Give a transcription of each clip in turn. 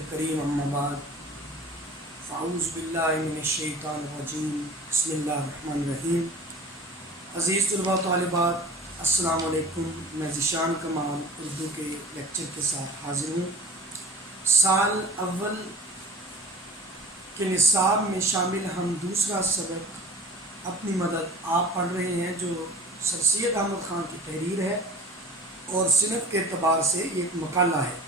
الکریم اما بعد فاعوذ باللہ من الشیطان الرجیم بسم اللہ الرحمن الرحیم۔ عزیز طلباء طالبات السلام علیکم، میں ذیشان کمال اردو کے لیکچر کے ساتھ حاضر ہوں۔ سال اول کے نصاب میں شامل ہم دوسرا سبق اپنی مدد آپ پڑھ رہے ہیں، جو سر سید احمد خان کی تحریر ہے اور صنف کے اعتبار سے یہ ایک مقالہ ہے۔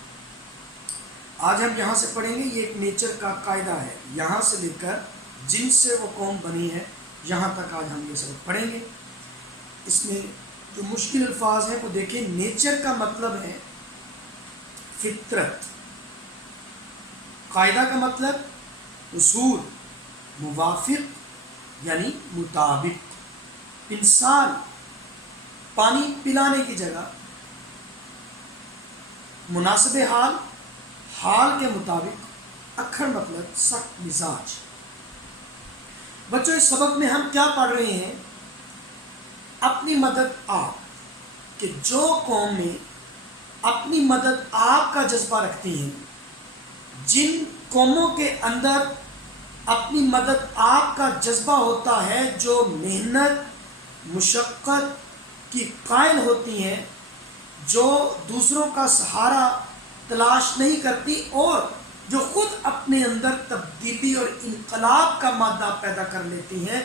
آج ہم یہاں سے پڑھیں گے، یہ ایک نیچر کا قاعدہ ہے، یہاں سے لے کر جن سے وہ قوم بنی ہے یہاں تک آج ہم یہ سبق پڑھیں گے۔ اس میں جو مشکل الفاظ ہیں وہ دیکھیں۔ نیچر کا مطلب ہے فطرت، قاعدہ کا مطلب اصول، موافق یعنی مطابق۔ انسان پانی پلانے کی جگہ مناسب حال، حال کے مطابق، اکھڑ مطلب سخت مزاج۔ بچوں اس سبق میں ہم کیا پڑھ رہے ہیں؟ اپنی مدد آپ، کہ جو قومیں اپنی مدد آپ کا جذبہ رکھتی ہیں، جن قوموں کے اندر اپنی مدد آپ کا جذبہ ہوتا ہے، جو محنت مشقت کی قائل ہوتی ہیں، جو دوسروں کا سہارا تلاش نہیں کرتی اور جو خود اپنے اندر تبدیلی اور انقلاب کا مادہ پیدا کر لیتی ہیں،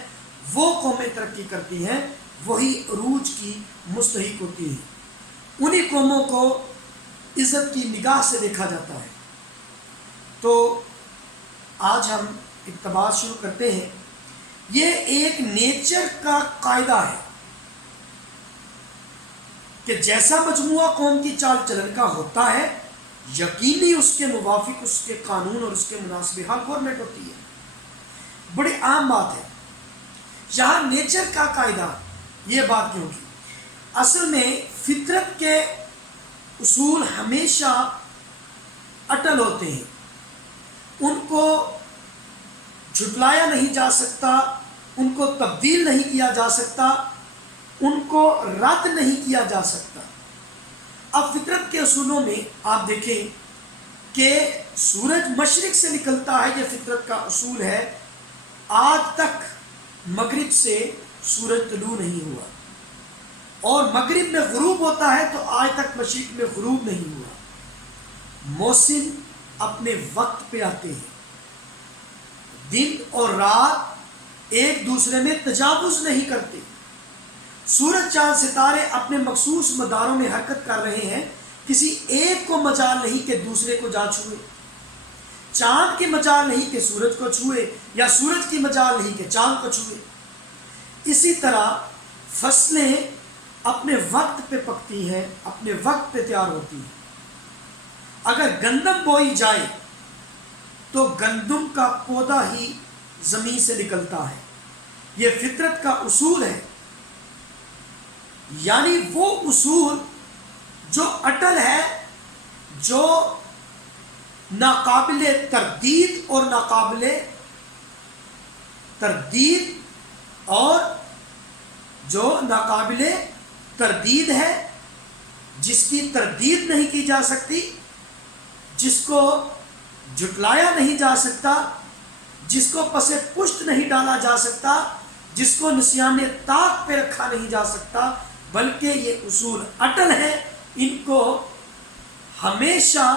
وہ قومیں ترقی کرتی ہیں، وہی عروج کی مستحق ہوتی ہیں۔ انہی قوموں کو عزت کی نگاہ سے دیکھا جاتا ہے۔ تو آج ہم اقتباس شروع کرتے ہیں۔ یہ ایک نیچر کا قاعدہ ہے کہ جیسا مجموعہ قوم کی چال چلن کا ہوتا ہے، یقینی اس کے موافق اس کے قانون اور اس کے مناسب حال گورنمنٹ ہوتی ہے۔ بڑی عام بات ہے۔ یہاں نیچر کا قاعدہ، یہ بات کیوں کی؟ اصل میں فطرت کے اصول ہمیشہ اٹل ہوتے ہیں، ان کو جھٹلایا نہیں جا سکتا، ان کو تبدیل نہیں کیا جا سکتا، ان کو رد نہیں کیا جا سکتا۔ اب فطرت کے اصولوں میں آپ دیکھیں کہ سورج مشرق سے نکلتا ہے، یہ فطرت کا اصول ہے، آج تک مغرب سے سورج طلوع نہیں ہوا، اور مغرب میں غروب ہوتا ہے تو آج تک مشرق میں غروب نہیں ہوا۔ موسم اپنے وقت پہ آتے ہیں، دن اور رات ایک دوسرے میں تجاوز نہیں کرتے۔ سورج چاند ستارے اپنے مخصوص مداروں میں حرکت کر رہے ہیں، کسی ایک کو مجال نہیں کہ دوسرے کو جا چھوئے، چاند کی مجال نہیں کہ سورج کو چھوئے، یا سورج کی مجال نہیں کہ چاند کو چھوئے۔ اسی طرح فصلیں اپنے وقت پہ پکتی ہیں، اپنے وقت پہ تیار ہوتی ہیں۔ اگر گندم بوئی جائے تو گندم کا پودا ہی زمین سے نکلتا ہے، یہ فطرت کا اصول ہے۔ یعنی وہ اصول جو اٹل ہے، جو ناقابل تردید اور ناقابل تردید ہے، جس کی تردید نہیں کی جا سکتی، جس کو جھٹلایا نہیں جا سکتا، جس کو پس پشت نہیں ڈالا جا سکتا، جس کو نسیان طاق پہ رکھا نہیں جا سکتا، بلکہ یہ اصول اٹل ہیں۔ ان کو ہمیشہ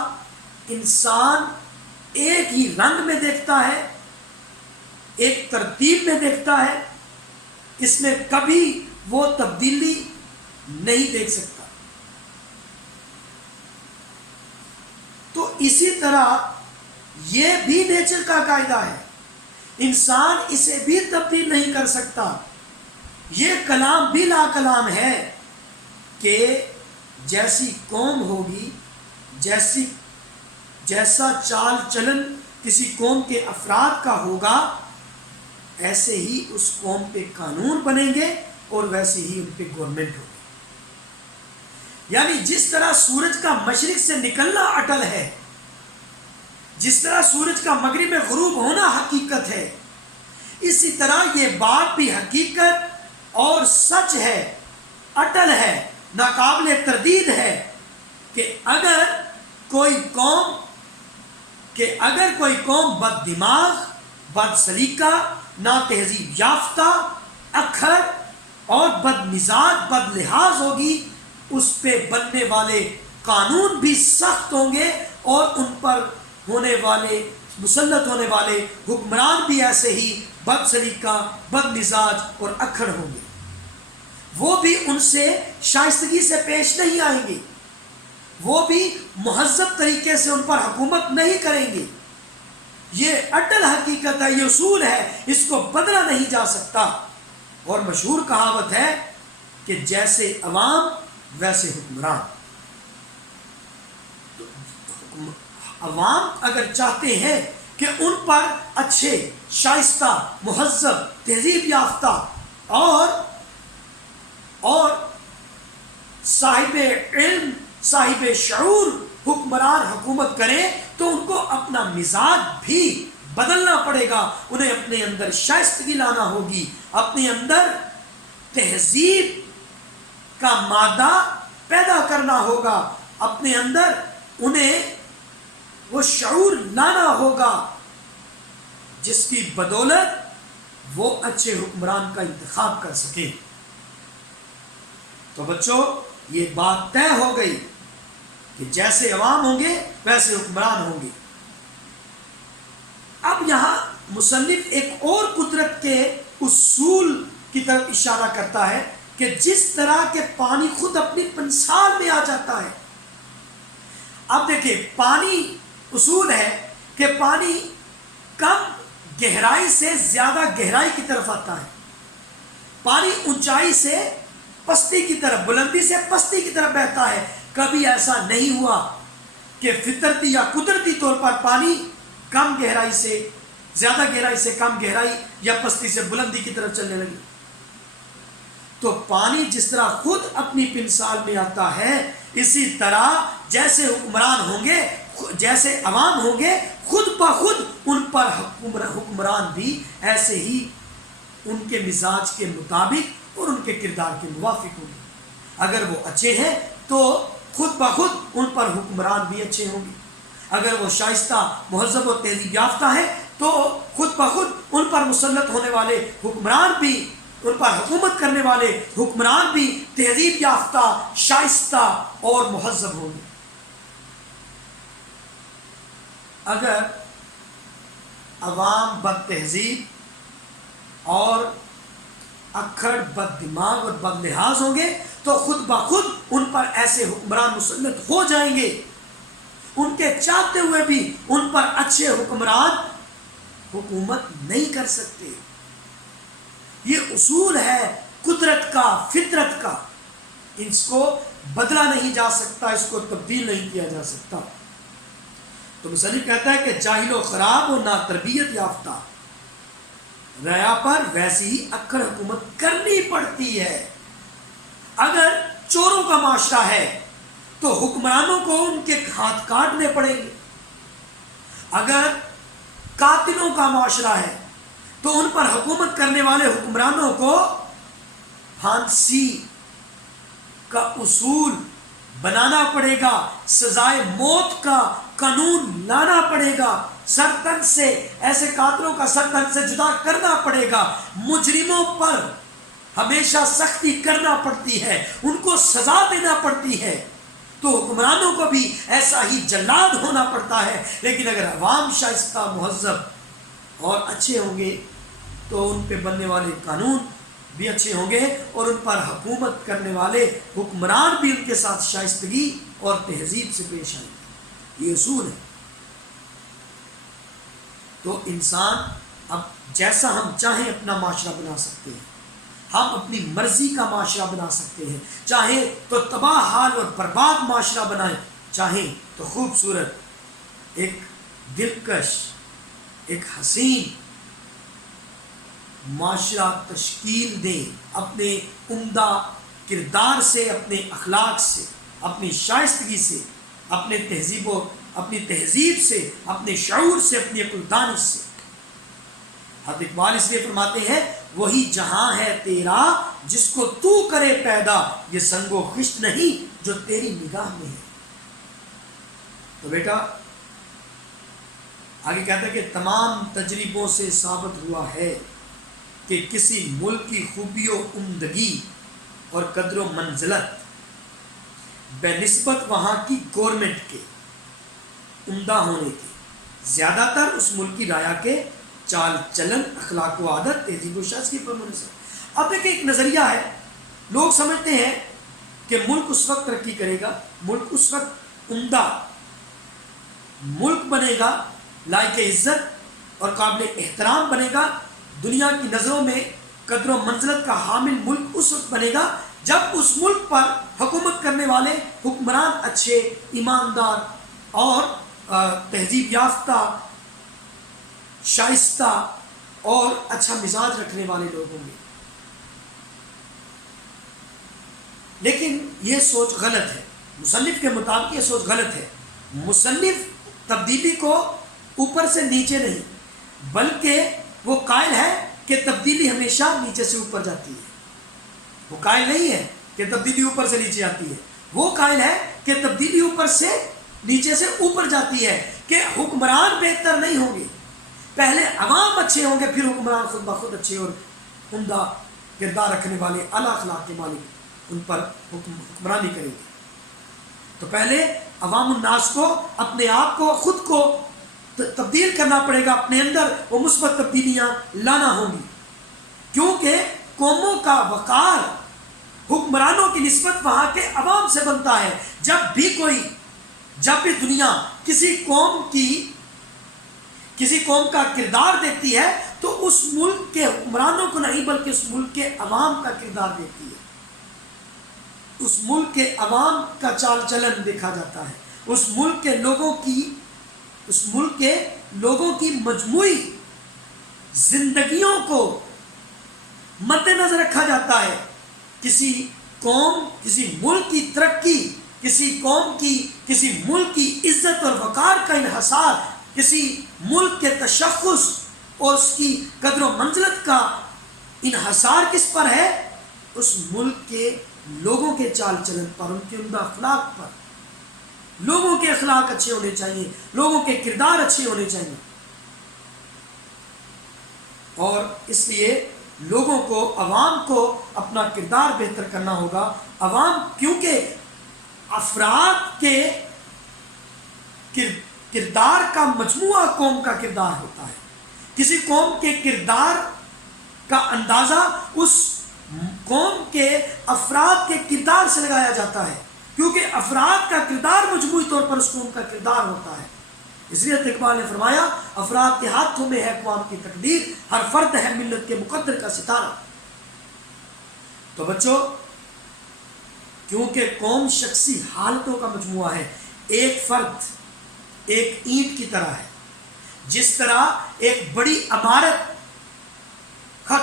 انسان ایک ہی رنگ میں دیکھتا ہے، ایک ترتیب میں دیکھتا ہے، اس میں کبھی وہ تبدیلی نہیں دیکھ سکتا۔ تو اسی طرح یہ بھی نیچر کا قاعدہ ہے، انسان اسے بھی تبدیل نہیں کر سکتا۔ یہ کلام بھی لا کلام ہے کہ جیسی قوم ہوگی، جیسا چال چلن کسی قوم کے افراد کا ہوگا، ایسے ہی اس قوم پہ قانون بنیں گے اور ویسے ہی ان پہ گورنمنٹ ہوگی۔ یعنی جس طرح سورج کا مشرق سے نکلنا اٹل ہے، جس طرح سورج کا مغرب میں غروب ہونا حقیقت ہے، اسی طرح یہ بات بھی حقیقت اور سچ ہے، اٹل ہے، ناقابل تردید ہے کہ اگر کوئی قوم کہ اگر کوئی قوم بد دماغ، بد سلیقہ، نا تہذیب یافتہ، اکھڑ اور بد مزاج، بد لحاظ ہوگی، اس پہ بننے والے قانون بھی سخت ہوں گے، اور ان پر ہونے والے مسلط ہونے والے حکمران بھی ایسے ہی بد سلیقہ، بد مزاج اور اکھڑ ہوں گے۔ وہ بھی ان سے شائستگی سے پیش نہیں آئیں گے، وہ بھی مہذب طریقے سے ان پر حکومت نہیں کریں گے۔ یہ اٹل حقیقت ہے، یہ اصول ہے، اس کو بدلا نہیں جا سکتا۔ اور مشہور کہاوت ہے کہ جیسے عوام ویسے حکمران۔ عوام اگر چاہتے ہیں کہ ان پر اچھے، شائستہ، مہذب، تہذیب یافتہ اور صاحب علم، صاحب شعور حکمران حکومت کریں، تو ان کو اپنا مزاج بھی بدلنا پڑے گا، انہیں اپنے اندر شائستگی لانا ہوگی، اپنے اندر تہذیب کا مادہ پیدا کرنا ہوگا، اپنے اندر انہیں وہ شعور لانا ہوگا جس کی بدولت وہ اچھے حکمران کا انتخاب کر سکے۔ تو بچوں، یہ بات طے ہو گئی کہ جیسے عوام ہوں گے ویسے حکمران ہوں گے۔ اب یہاں مصنف ایک اور قدرت کے اصول کی طرف اشارہ کرتا ہے کہ جس طرح کے پانی خود اپنی پنسال میں آ جاتا ہے۔ اب دیکھیں، پانی اصول ہے کہ پانی کم گہرائی سے زیادہ گہرائی کی طرف آتا ہے، پانی اونچائی سے پستی کی طرف، بلندی سے پستی کی طرف بہتا ہے۔ کبھی ایسا نہیں ہوا کہ فطرتی یا قدرتی طور پر پانی کم گہرائی سے زیادہ گہرائی سے کم گہرائی یا پستی سے بلندی کی طرف چلنے لگی۔ تو پانی جس طرح خود اپنی پنسال میں آتا ہے، اسی طرح جیسے حکمران ہوں گے، جیسے عوام ہوں گے، خود بخود ان پر حکمران بھی ایسے ہی ان کے مزاج کے مطابق اور ان کے کردار کے موافق ہوں گے۔ اگر وہ اچھے ہیں تو خود بخود ان پر حکمران بھی اچھے ہوں گے، اگر وہ شائستہ، مہذب و تہذیب یافتہ ہیں تو خود بخود ان پر مسلط ہونے والے حکمران بھی، ان پر حکومت کرنے والے حکمران بھی تہذیب یافتہ، شائستہ اور مہذب ہوں گے۔ اگر عوام بد تہذیب اور اکھڑ، بد دماغ اور بد لحاظ ہوں گے تو خود بخود ان پر ایسے حکمران مسلط ہو جائیں گے، ان کے چاہتے ہوئے بھی ان پر اچھے حکمران حکومت نہیں کر سکتے۔ یہ اصول ہے قدرت کا، فطرت کا، اس کو بدلا نہیں جا سکتا، اس کو تبدیل نہیں کیا جا سکتا۔ تو مصنف کہتا ہے کہ جاہل و خراب و نا تربیت یافتہ رعایا پر ویسی ہی اکھڑ حکومت کرنی پڑتی ہے۔ اگر چوروں کا معاشرہ ہے تو حکمرانوں کو ان کے ہاتھ کاٹنے پڑیں گے، اگر قاتلوں کا معاشرہ ہے تو ان پر حکومت کرنے والے حکمرانوں کو پھانسی کا اصول بنانا پڑے گا، سزائے موت کا قانون لانا پڑے گا، سرطن سے ایسے قاتلوں کا سرطن سے جدا کرنا پڑے گا، مجرموں پر ہمیشہ سختی کرنا پڑتی ہے، ان کو سزا دینا پڑتی ہے۔ تو حکمرانوں کو بھی ایسا ہی جلاد ہونا پڑتا ہے۔ لیکن اگر عوام شائستہ، مہذب اور اچھے ہوں گے تو ان پہ بننے والے قانون بھی اچھے ہوں گے، اور ان پر حکومت کرنے والے حکمران بھی ان کے ساتھ شائستگی اور تہذیب سے پیش آئیں گے۔ یہ اصول ہے۔ تو انسان اب جیسا ہم چاہیں اپنا معاشرہ بنا سکتے ہیں، ہم اپنی مرضی کا معاشرہ بنا سکتے ہیں، چاہیں تو تباہ حال اور برباد معاشرہ بنائیں، چاہیں تو خوبصورت، ایک دلکش، ایک حسین معاشرہ تشکیل دیں، اپنے عمدہ کردار سے، اپنے اخلاق سے، اپنی شائستگی سے، اپنی تہذیب سے، اپنے شعور سے، اپنی عقل دانش سے۔ حضرت اقبال اس لیے فرماتے ہیں، وہی جہاں ہے تیرا جس کو تو کرے پیدا، یہ سنگ و خشت نہیں جو تیری نگاہ میں ہے۔ تو بیٹا، آگے کہتا ہے کہ تمام تجربوں سے ثابت ہوا ہے کہ کسی ملک کی خوبی و عمدگی اور قدر و منزلت بہ نسبت وہاں کی گورنمنٹ کے عمدہ ہونے کے زیادہ تر اس ملک کی رایا کے چال چلن، اخلاق و عادت، تہذیب و شخص کی پر منحصر۔ اب دیکھیں ایک نظریہ ہے، لوگ سمجھتے ہیں کہ ملک اس وقت ترقی کرے گا، ملک اس وقت عمدہ ملک بنے گا، لائق عزت اور قابل احترام بنے گا، دنیا کی نظروں میں قدر و منزلت کا حامل ملک اس وقت بنے گا جب اس ملک پر حکومت کرنے والے حکمران اچھے، ایماندار اور تہذیب یافتہ، شائستہ اور اچھا مزاج رکھنے والے لوگ ہوں گے۔ لیکن یہ سوچ غلط ہے، مصنف کے مطابق یہ سوچ غلط ہے۔ مصنف تبدیلی کو اوپر سے نیچے نہیں، بلکہ وہ قائل ہے کہ تبدیلی ہمیشہ نیچے سے اوپر جاتی ہے۔ وہ قائل نہیں ہے کہ تبدیلی اوپر سے نیچے آتی ہے، وہ قائل ہے کہ تبدیلی اوپر سے نیچے سے اوپر جاتی ہے، کہ حکمران بہتر نہیں ہوں گے، پہلے عوام اچھے ہوں گے، پھر حکمران خود بخود اچھے اور عمدہ کردار رکھنے والے اعلیٰ اخلاق کے مالک ان پر حکمرانی کریں گے۔ تو پہلے عوام الناس کو اپنے آپ کو، خود کو تبدیل کرنا پڑے گا، اپنے اندر وہ مثبت تبدیلیاں لانا ہوں گی، کیونکہ قوموں کا وقار حکمرانوں کی نسبت وہاں کے عوام سے بنتا ہے۔ جب بھی دنیا کسی قوم کا کردار دیکھتی ہے تو اس ملک کے حکمرانوں کو نہیں، بلکہ اس ملک کے عوام کا کردار دیکھتی ہے، اس ملک کے عوام کا چال چلن دیکھا جاتا ہے، اس ملک کے لوگوں کی مجموعی زندگیوں کو مد نظر رکھا جاتا ہے۔ کسی قوم، کسی ملک کی ترقی، کسی قوم کی، کسی ملک کی عزت اور وقار کا انحصار، کسی ملک کے تشخص اور اس کی قدر و منزلت کا انحصار کس پر ہے؟ اس ملک کے لوگوں کے چال چلن پر، ان کے عمدہ اخلاق پر۔ لوگوں کے اخلاق اچھے ہونے چاہیے، لوگوں کے کردار اچھے ہونے چاہیے، اور اس لیے لوگوں کو، عوام کو اپنا کردار بہتر کرنا ہوگا۔ عوام، کیونکہ افراد کے کردار کا مجموعہ قوم کا کردار ہوتا ہے۔ کسی قوم کے کردار کا اندازہ اس قوم کے افراد کے کردار سے لگایا جاتا ہے، کیونکہ افراد کا کردار مجموعی طور پر اس قوم کا کردار ہوتا ہے۔ اس لیے اقبال نے فرمایا، افراد کے ہاتھوں میں ہے اقوام کی تقدیر، ہر فرد ہے ملت کے مقدر کا ستارہ۔ تو بچوں، کیونکہ قوم شخصی حالتوں کا مجموعہ ہے، ایک فرد ایک اینٹ کی طرح ہے۔ جس طرح ایک بڑی عمارت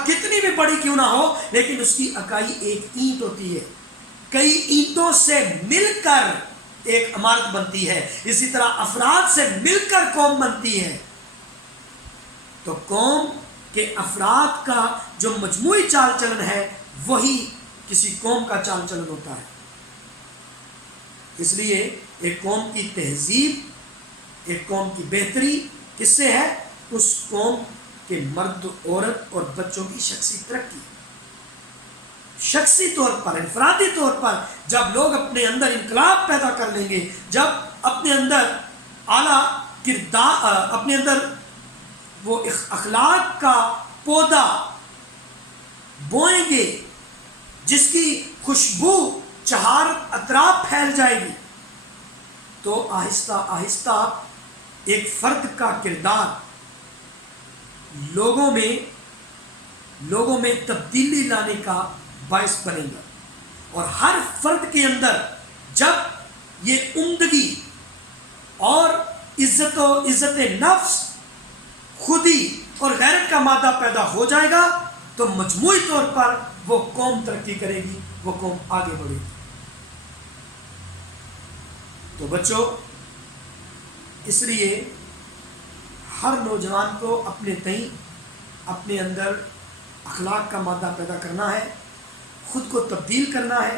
کتنی بھی بڑی کیوں نہ ہو، لیکن اس کی اکائی ایک اینٹ ہوتی ہے، کئی اینٹوں سے مل کر ایک عمارت بنتی ہے، اسی طرح افراد سے مل کر قوم بنتی ہے۔ تو قوم کے افراد کا جو مجموعی چال چلن ہے، وہی کسی قوم کا چال چلن ہوتا ہے۔ اس لیے ایک قوم کی تہذیب، ایک قوم کی بہتری کس سے ہے؟ اس قوم کے مرد، عورت اور بچوں کی شخصی ترقی۔ شخصی طور پر، انفرادی طور پر جب لوگ اپنے اندر انقلاب پیدا کر لیں گے، جب اپنے اندر اعلیٰ کردار، اپنے اندر وہ اخلاق کا پودا بوئیں گے جس کی خوشبو چہار اطراف پھیل جائے گی، تو آہستہ آہستہ ایک فرد کا کردار لوگوں میں تبدیلی لانے کا باعث بنے گا، اور ہر فرد کے اندر جب یہ عمدگی اور عزت نفس، خودی اور غیرت کا مادہ پیدا ہو جائے گا، تو مجموعی طور پر وہ قوم ترقی کرے گی، وہ قوم آگے بڑھے گی۔ تو بچوں، اس لیے ہر نوجوان کو اپنے اندر اخلاق کا مادہ پیدا کرنا ہے، خود کو تبدیل کرنا ہے،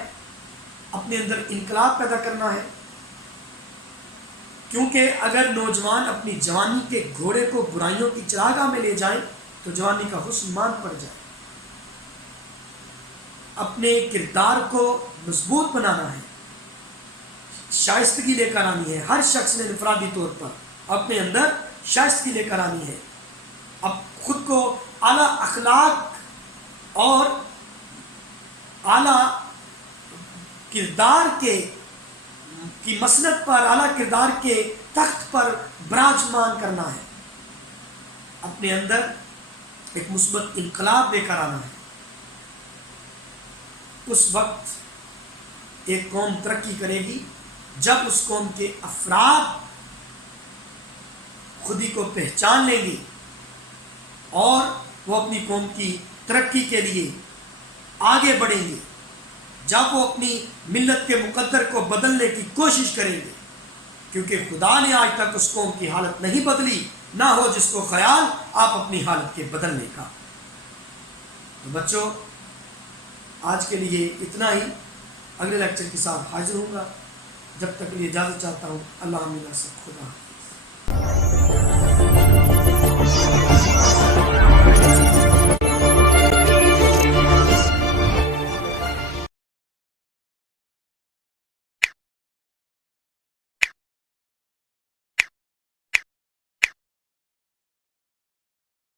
اپنے اندر انقلاب پیدا کرنا ہے، کیونکہ اگر نوجوان اپنی جوانی کے گھوڑے کو برائیوں کی چراگاہ میں لے جائیں تو جوانی کا حسن مان پڑ جائے. اپنے کردار کو مضبوط بنانا ہے، شائستگی لے کر آنی ہے. ہر شخص نے انفرادی طور پر اپنے اندر شائستگی لے کر آنی ہے. اب خود کو اعلیٰ اخلاق اور اعلیٰ کردار کی مسند پر، اعلیٰ کردار کے تخت پر براجمان کرنا ہے. اپنے اندر ایک مثبت انقلاب لے کر آنا ہے. اس وقت ایک قوم ترقی کرے گی جب اس قوم کے افراد خودی کو پہچان لیں گی اور وہ اپنی قوم کی ترقی کے لیے آگے بڑھیں گے. جب وہ اپنی ملت کے مقدر کو بدلنے کی کوشش کریں گے، کیونکہ خدا نے آج تک اس قوم کی حالت نہیں بدلی، نہ ہو جس کو خیال آپ اپنی حالت کے بدلنے کا. تو بچوں، آج کے لیے اتنا ہی. اگلے لیکچر کے ساتھ حاضر ہوں گا. جب تک کے لیے اجازت چاہتا ہوں. اللہ حافظ. خدا.